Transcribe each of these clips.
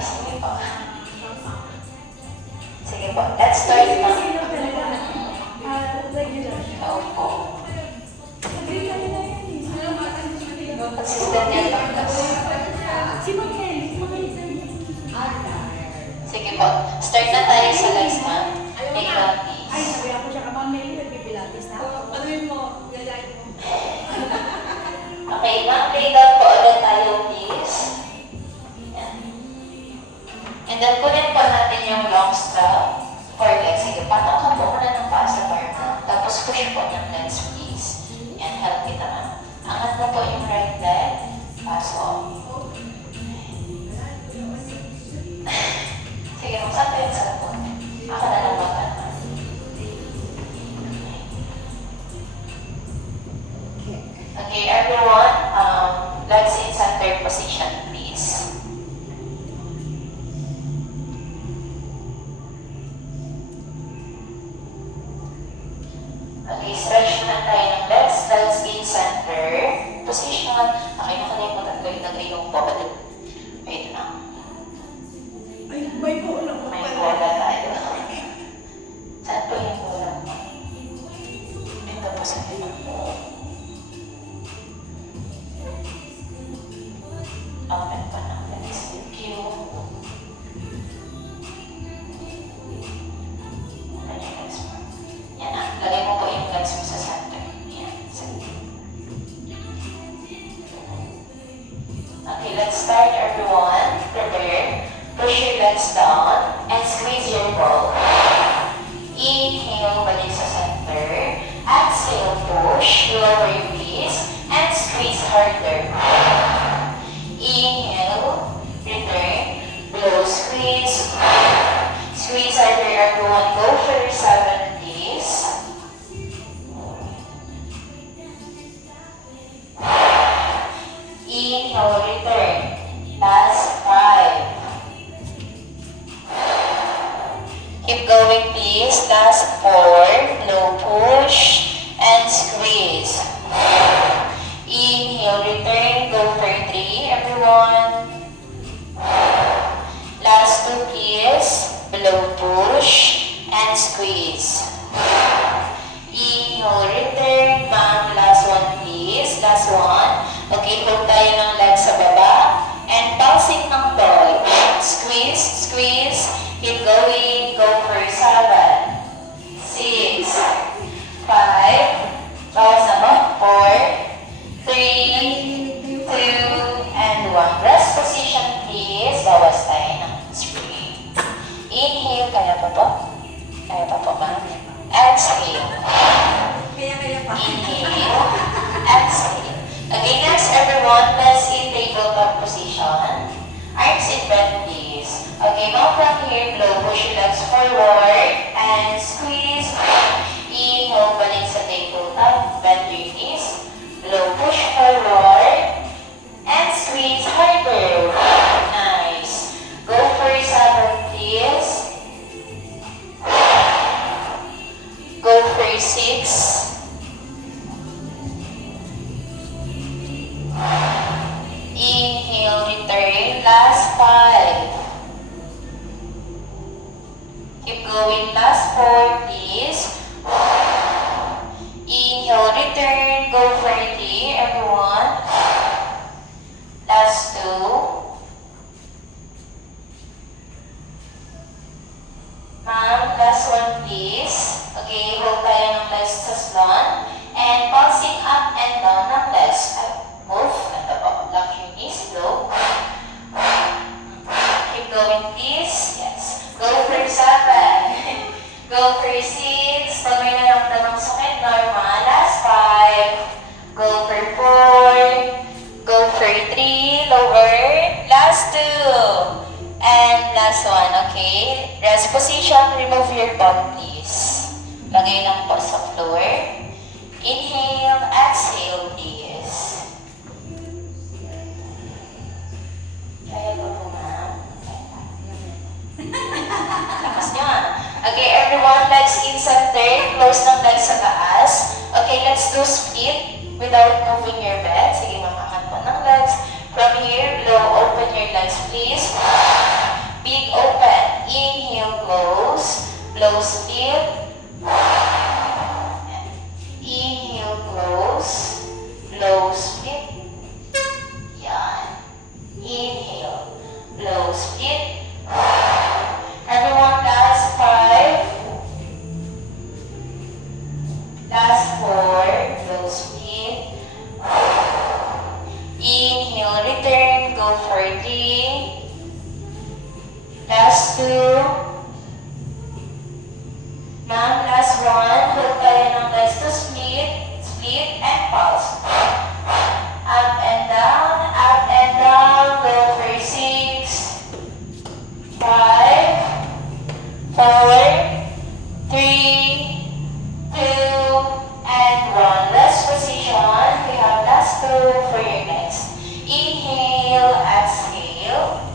Sige po. Sige po. Let's start na. Opo. Consistent yan pagkas. Sige po. Start na tayo sa legs, ma'am. Pilates. Ay, sabi ako siya ka, Ma'am Nelly, nagpipilates na? Anuin mo, yadain mo. Okay, ma'am. Lay down po ulit tayo, please. Yan. And then, kunin po natin yung long strap for legs. Sige, patakan po muna ng paa sa bar, ma'am. Tapos push po yung legs, please. Yan, help kita, ma'am. Angat na po yung right leg. Pasok. Sige, kung saan tayo sa po. Ako na lang mata, ma'am. Okay, everyone, legs in center position, please. Okay, stretch na tayo ng legs in center position. Okay, nakalimutan ko yung nag-ayong po. Wait lang. Ay, may bola ko May pala. bola tayo. Saan po yung bola mo? Ito po sa likod po. Open pa ng legs. Thank you. Open yung legs mo. Yan na. Lagay mo po yung legs mo sa center. Yan. Sige. Okay, let's start everyone. Prepare. Push your legs down and squeeze your ball. Inhale, balik sa center. Exhale, push. Lower your knees and squeeze harder. Inhale, return, blow, squeeze. Squeeze harder, everyone. Go for your 7, please. Inhale, return. Last 5. Keep going, please. Last 4. Blow, push, and squeeze. Inhale, return. Go for 3, everyone. Last 2, please. Blow, push, and squeeze. Inhale, return. Ma'am, last 1, please. Last 1. Okay, hold tayo ng legs sa baba. And pulsing ng ball. Squeeze, squeeze. Keep going. Go for 7, 6, 5. Bawas na ba? 4, 3, 2, and 1. Rest position, please. Bawas tayo ng spring. Inhale. Kaya pa po? Kaya pa po, ma'am? Exhale. Kaya pa. Inhale. Exhale. Okay, next, everyone. Let's in tabletop position. Arms in front, please. Okay, now from here, blow. Push your legs forward and squeeze. Inhale, balik sa tabletop. Bend your knees. Blow, push forward and squeeze harder. Nice. Go for 7, please. Go for 6. Inhale, return. Last 5. Keep going. Last 4, please. Inhale, return. Go for 3, everyone. Last 2. Ma'am, last 1, please. Okay, hold tayo ng legs sa swan. And pulsing up and down ng legs. Move. Ito po. Lock your knees. Blow. Keep going, please. Yes. Go for 7. Go for 6. Pag may naramdamang sakit, normal. Last 5. Go for 4. Go for 3. Lower. Last 2. And last 1, okay? Rest position. Remove your ball, please. Lagay lang po sa floor. Inhale. Exhale, please. Kaya po po, ma'am. Lakas nyo, ah. Okay, everyone, legs in center. Close ng legs sa taas. Okay, let's do split without moving your bed. Sige, ma'am, angat po ng legs. From here, blow, open your legs, please. low split. Everyone, last 5. Last 4, low split. Inhale, return, go for 3. Last 2. Ma'am, last 1. Hold tayo ng legs to split, split, and pulse. Up and down, go for 6, 5, 4, 3, 2, and 1. Last position, we have last 2 for your next. Inhale, exhale.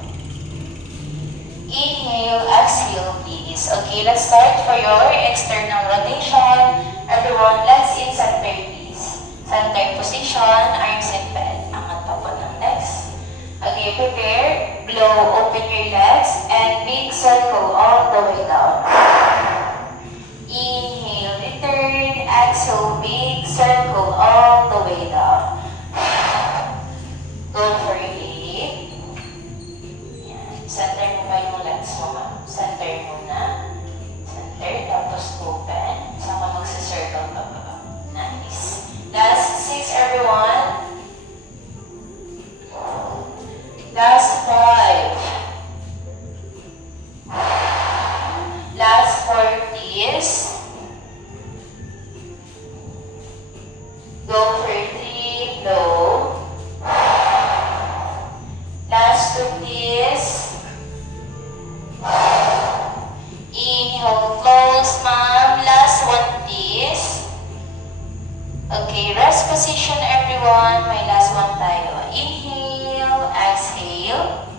Inhale, exhale, please. Okay, let's start for your external rotation. Everyone, legs in center, please. Center position, arms in bed. Angat pa po ng legs. Okay, prepare. Blow, open your legs, and big circle all the way down. Inhale, return. Exhale, big circle all the way down. Go for 8. Yan. Center mo ba yung legs mo, ma'am? Center muna. Center, tapos open. Saka magsa-circle pa ba? Nice. Last 6, everyone. Last 5. Last 4, please. Go for 3, low. Last 2, please. Inhale, close, ma'am. Last 1, please. Okay, rest position, everyone. May last 1 tayo. Inhale, exhale.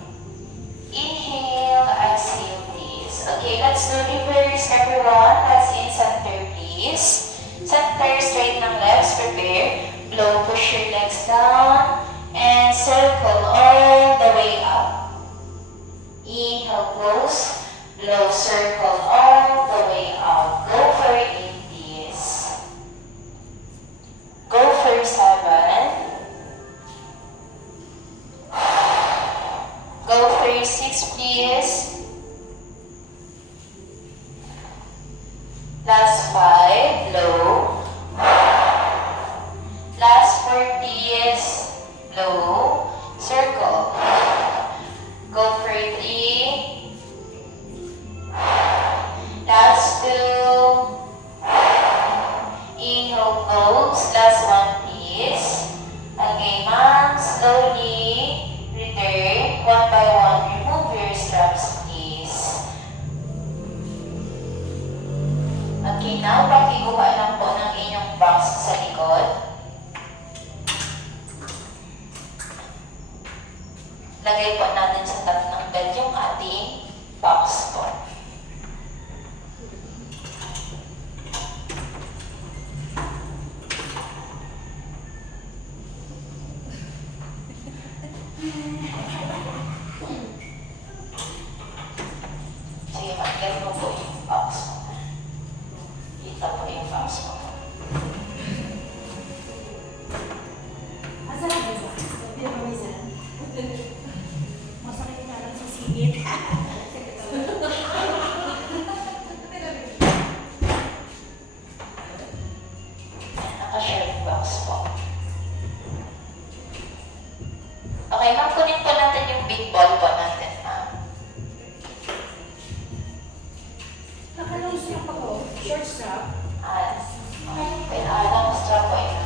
Inhale, exhale, please. Okay, let's do reverse, everyone. Let's in center, please. Center, straight ng legs. Prepare. Blow, push your legs down. And circle all the way up. Inhale, close. Blow, circle all the way up. Go for 8, please. Go for 7. Go for 6, please. Last 5, low. Last 4, please. Low. Circle. Go for 3. Last 2. Inhale, close. Last 1, please. Okay, ma'am. Slowly return. 1 by 1. Remove your straps, please. Okay, now pakikuha lang po ng inyong box sa likod. Lagay po natin sa top ng bed yung ating box po. Sige, mag-get mo po yung box mo. Kita po yung box mo. Asa na ba? Pinapamisan. Masakit na lang sa singit. Naka-share box po. Okay, ma'am, kunin po natin yung big ball po natin, ma'am. Nakalong strap ako. Short strap. Okay, long strap po yun.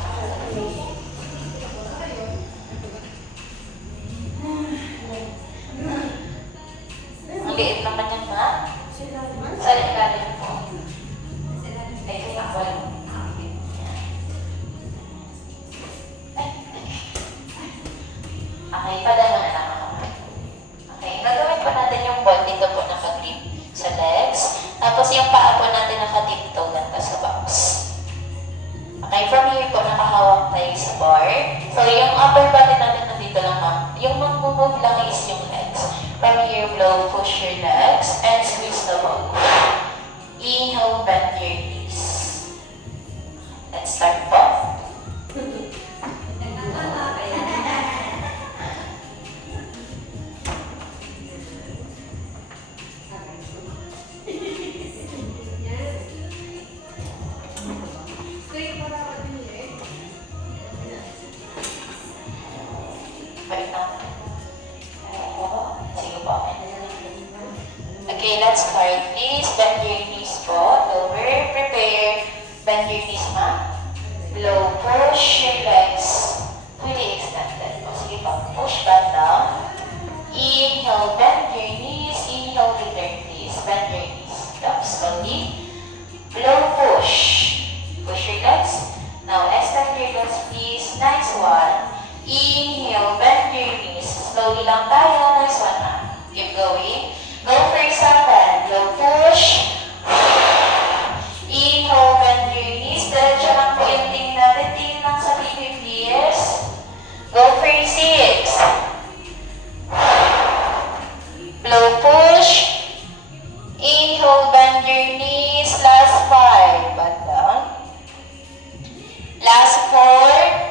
Ang liit naman yan, ma'am. Sa ilalim po. Ay, ito po. Okay, padala na lang ako. Okay, gagawin po natin yung ball dito po naka-grip sa legs. Tapos yung paa po natin nakatiptoe ganda sa box. Okay, from here po nakahawak tayo sa bar. So yung upper body natin nandito lang, ma'am. Yung mag-move lang is yung legs. From here, blow, push your legs, and squeeze the ball. Inhale, bend your knees. Let's start po. Okay, let's start. Please bend your knees po. Lower. Prepare. Bend your knees, ma. Blow. Push your legs. Fully extended. O, sige pa. Push back down. Inhale. Bend your knees. Inhale. Return, please. Bend your knees. Down slowly. Blow. Push. Push your legs. Now, extend your legs, please. Nice one. Inhale. Bend your knees. Slowly lang tayo. Nice one, ma. Keep going. Go for 7. Blow. Push. Inhale, bend your knees. Diretso lang po yung tingin natin. Tingin lang sa bibig, please. Go for 6. Blow, push. Inhale, bend your knees. Last 5. Back down. Last 4.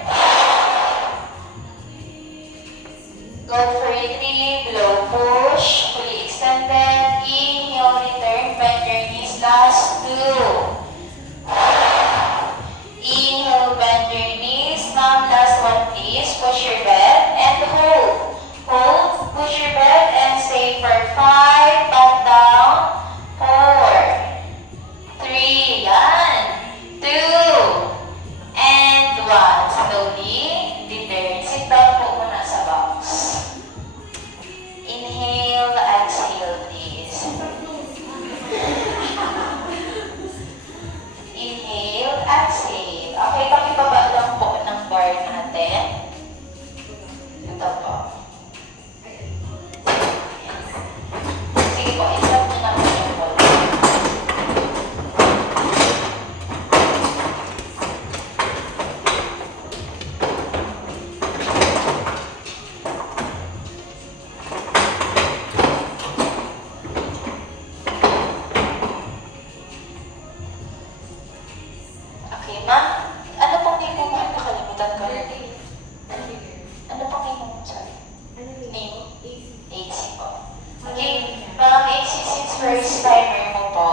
Go for 3. Blow, push. Fully extended. Inhale, return. Bend your knees. Last 2. Inhale, bend your knees. Now, last one, please. Push your bed and hold. Hold. Push your bed and stay for 5. Back down. 4. 3. Yan. 2. And 1. Slowly. Return. Sit down po muna sa box. Inhale, exhale, please. Inhale, exhale. Okay, pakibaba lang po ng bar natin. Ito po. Sige po, i-stop nyo na po yung ball. Okay, ma'am. Ano pong name mo, ma'am? Nakalimutan ko. Ano pong name mo? Sorry. Name? AC po. Okay, ma'am, AC, since first timer mo po,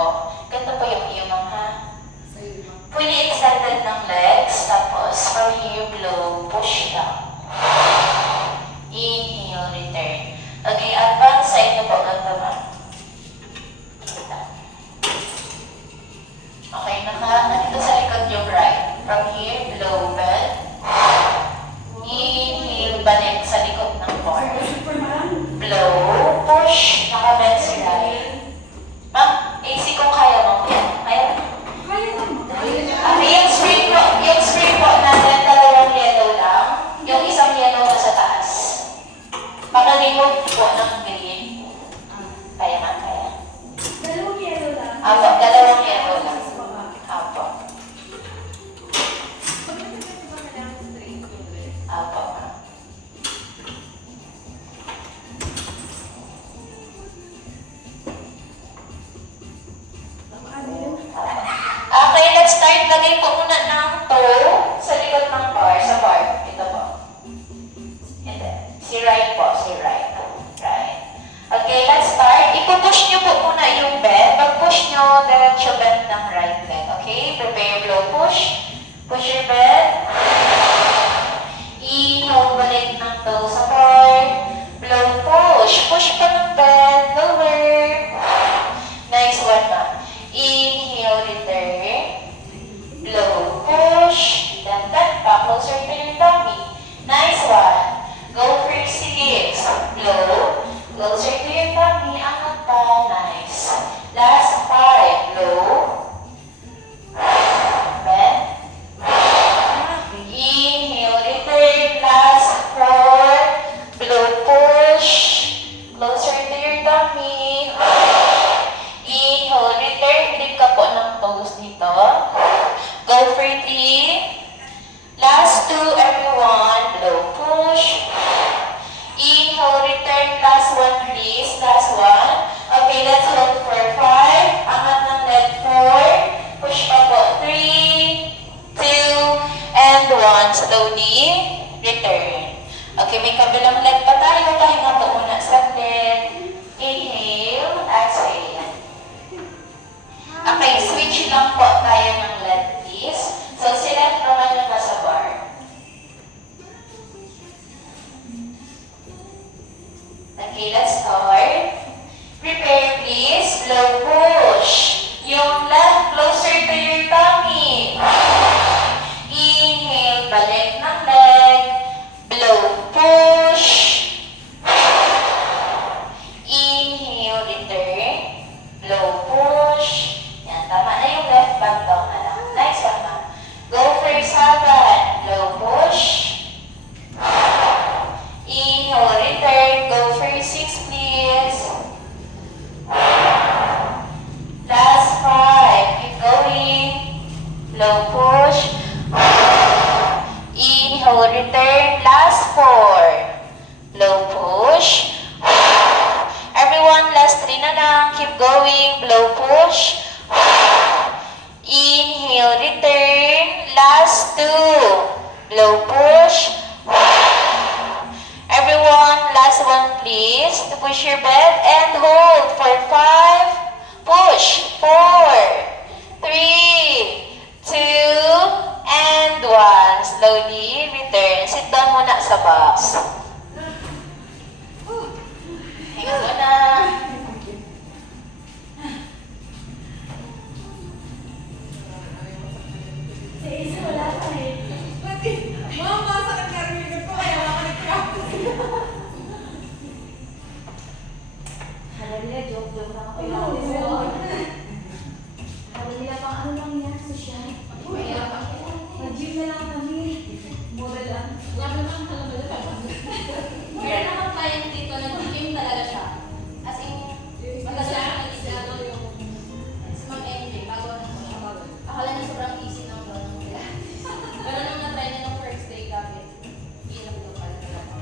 ganito po yung iyo, ma'am, ha? Fully extended ng legs, tapos from here, blow, push down. Inhale, return. Okay, advance sa inyo po, ganito, ma'am. Okay, nandito sa likod yung right. From here, blow, bend. Inhale, balik sa likod ng bar. Blow, push, nakabend si right. Ma'am, AC kung kaya mo. Kaya? Okay, yung spring po natin, dalawang yellow lang. Yung isang yellow na sa taas. Paka-remove po ng green. Kaya, ma'am, kaya? Apo, dalawang yellow lang. Apo. Apo, ma'am. Okay, let's start. Lagay po muna ng toe sa likod ng bar, sa bar. Ito po. Ito. Si right po, si right. Right. Okay, let's start. Ipupush nyo po muna yung bed. Pag-push nyo, diretso bend ng right leg. Okay? Prepare, blow, push. Push your bed. Inhale, balik ng toe sa bar. Blow, push. Push pa ng bed. Lower. Nice one, ma'am. Inhale, return. Blow, push. Then back pa. Closer to your tummy. Nice one. Go for 6. Blow. Closer to your tummy. Angat pa. Nice. Last 5. Blow. Bend. Inhale, return. Last 4. Blow, push. Closer to your tummy. Inhale, return. Grip ka po ng toes dito. Go for 3. Last 2, everyone. Blow, push. Inhale, return. Last 1, please. Last 1. Okay, let's hold for 5. Angat ng leg inhale, return. Low push. Yan, tama na yung left back down na lang. Nice one, ma'am. Go for 7. Low push. Inhale, return. Go for 6, please. Last 5. Keep going. Low push. Inhale, return. Last 4. Low push. Everyone, last 3 na lang. Keep going. Low push. Inhale, return. Last 2. Low push. Everyone, last 1 please. To push your bed and hold for 5. Push. 4, 3, 2, and 1. Slowly return. Sit down muna sa box. Hinga muna. Si Ace, wala ka eh. Mama, sakit ka rin ko kaya wala ka nag-practice. Hala nila, joke-joke lang ako yung Hala nila, pang ano lang yan, social. Mag-gym na lang kami. Model lang. Wala naman talaga. Meron naman client dito, nag-gym talaga siya. As in, magkasya si ano yung si Ma'am MJ, bago na po siya. Akala niya sobrang easy ng gano'n nila. Pero nung na-try niya ng first day, grabe. Hirap daw pala talaga.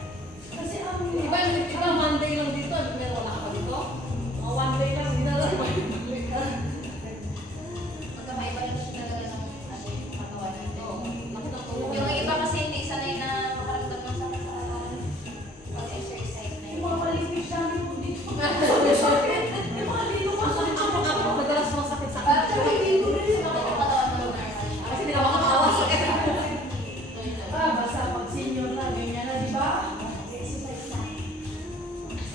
Kasi ang Iba Monday lang dito, meron wala ako dito. Mga one day lang, hindi na lang. Magkakaiba lang siya talaga ng ano, katawan natin. Yung iba kasi hindi sanay na makaramdam ng sakit sa katawan. Pag-exercise na yung yun. mga palipis namin po dito. Yung mga dito masakit siya. Madalas masakit sa katawan. Pero hindi mo rin sa mga katawan na normal siya. Kasi hindi na makakawa sa Basta pag senior na, ganyan na, di ba? Exercise na.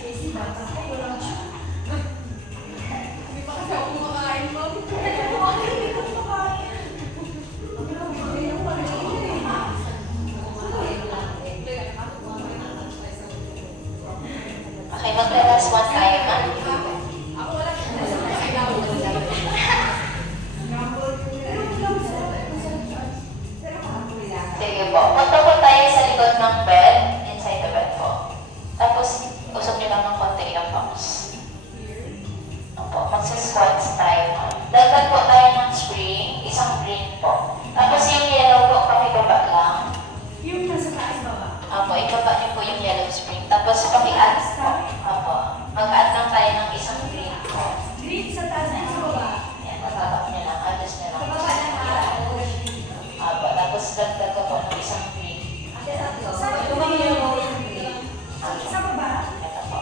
Kasi bata ko, wala siya. Hindi pa kasi ako kumakain mo. Hindi ko kumakain. Okay, magla-last 1 tayo, ma'am. Ako wala. Kailangan ko lang. Sige po. Punta po tayo sa likod ng bed, inside the bed po. Tapos, usap niyo lang ng konti yung box. Opo, magsa-squats tayo, ma'am. Dagdag po tayo ng spring, isang green po. Tapos yung yellow po, pakibaba lang. Yung nasa taas baba. Opo, ibaba niyo po yung yellow spring. Tapos paki-add po. Opo, mag-add lang tayo ng isang green po. Green sa taas na sa baba. Yan, matapap niyo lang, adjust niyo lang. Sa baba na Opo, tapos dagdag ko po ng isang green. Sa sa baba. Ito po.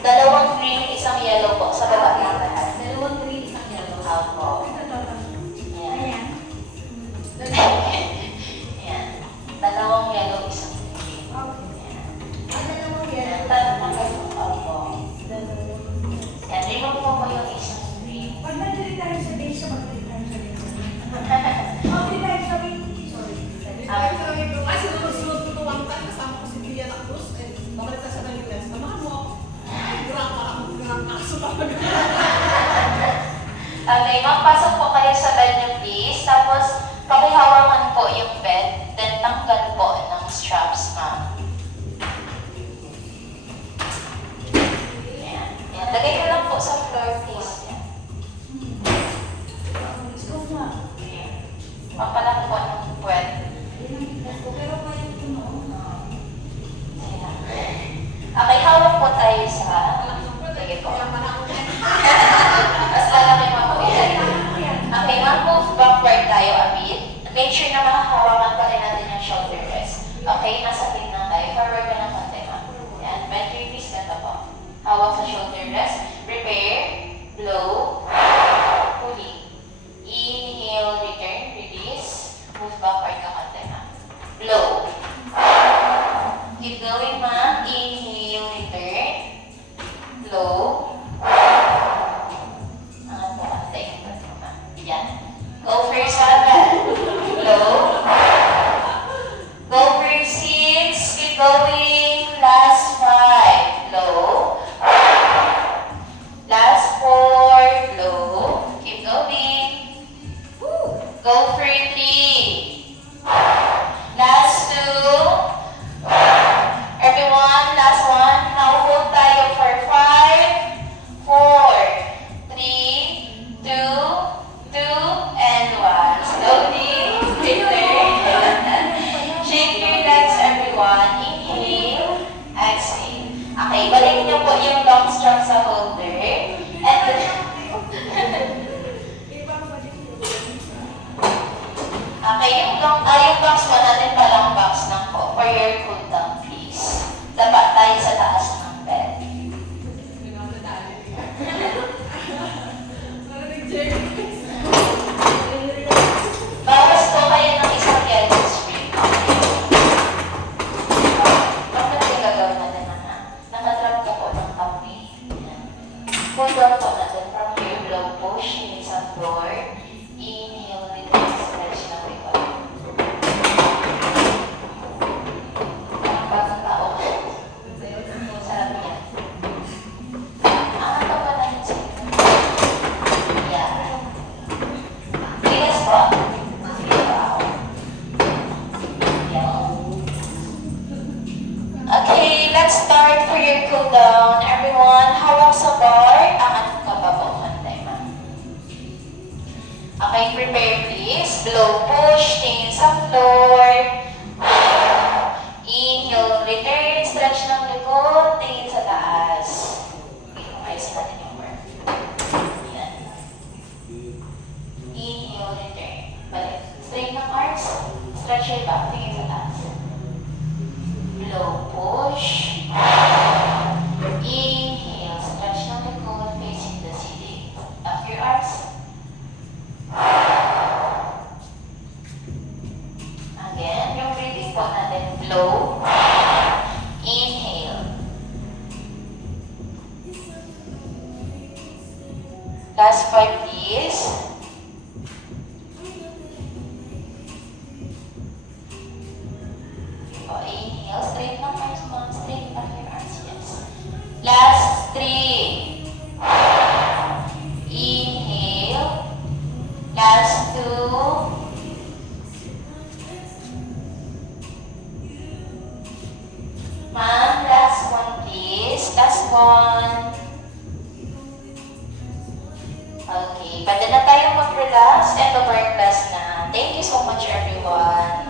Dalawang green, isang yellow po. Sa baba lang lahat. Dalawang green, isang yellow. Opo. Yan. Ayan. Yan. Dalawang yellow, isang green. Okay. Yan. Dalawang Yan. yellow. Opo. Yan. Remove mo po yung isang green. Pag nag-3 tayo sa base, mag-3 tayo sa base. Oh, 3 tayo sa base. Sorry. Kasi sunod ko one time, kasama ko si Pia na Cruz. Babalik na siya ng US. Tamahan mo ako. Grang aso talaga. Okay, magpasok po kayo sa bed niyo, please. Tapos, pakihawakan po yung bed. Then, tanggal po ng straps, ma'am. Yan. Yan. Lagay ko lang po sa floor, please. Yan. Let's go na. Yan. Papalang po ng puwet. Yan ang bigas ko. Pero kaya ito no. Ayan. Okay, hawak po tayo sa... Sige po. Mas lalaki mo po yan. Okay, mag-move backward tayo a bit. Make sure na makahawakan pa rin natin yung shoulder rest. Okay, nasa gitna tayo. Forward ka ng konti, ma'am. Yan, bend your knees, ganda po. Hawak sa shoulder rest. Prepare, blow, pulley. Inhale, return, release. Move backward ka konti, ma'am. Blow. Keep going, ma'am. Inhale, return. Blow. Angat mo konti. Yan. Go for 7. Blow. Go for 6. Keep going. Last 5. Blow. yung box mo natin palang box lang po. For your cool down, please. Daba tayo sa taas ng bed. Bawas po kayo ng isang yellow screen. Bakit yung gagawin natin na nakatrap po po ng kami. Cool down po natin from your blow push, sa floor. Inhale, release, stretch ng likod. Parang tao. Sarap yan. Ang pa natin sa ito. Yeah. Bigas po. Wow. Yeah. Okay, let's start for your cool down. Everyone, hawak sa bar. Angat ka pa po. Kantay, ma'am. Okay, prepare please. Blow, push, tingin sa floor. Inhale, return, stretch ng likod, tingin sa taas. Okay, ayusin natin yung work. Yan. Inhale, return. Balik. Straight ng arms. Stretch your back, tingin sa taas. Blow, push. Inhale, stretch ng likod, facing the ceiling. Up your arms. Again, yung breathing po natin, blow, inhale. Last part, please. Inhale, straight ng arms mo, straight back your arms, yes. Last 3. Inhale. Last 2. Ma'am, last 1 please. Last 1. Okay, pwede na tayong mag-relax and over class na. Thank you so much everyone.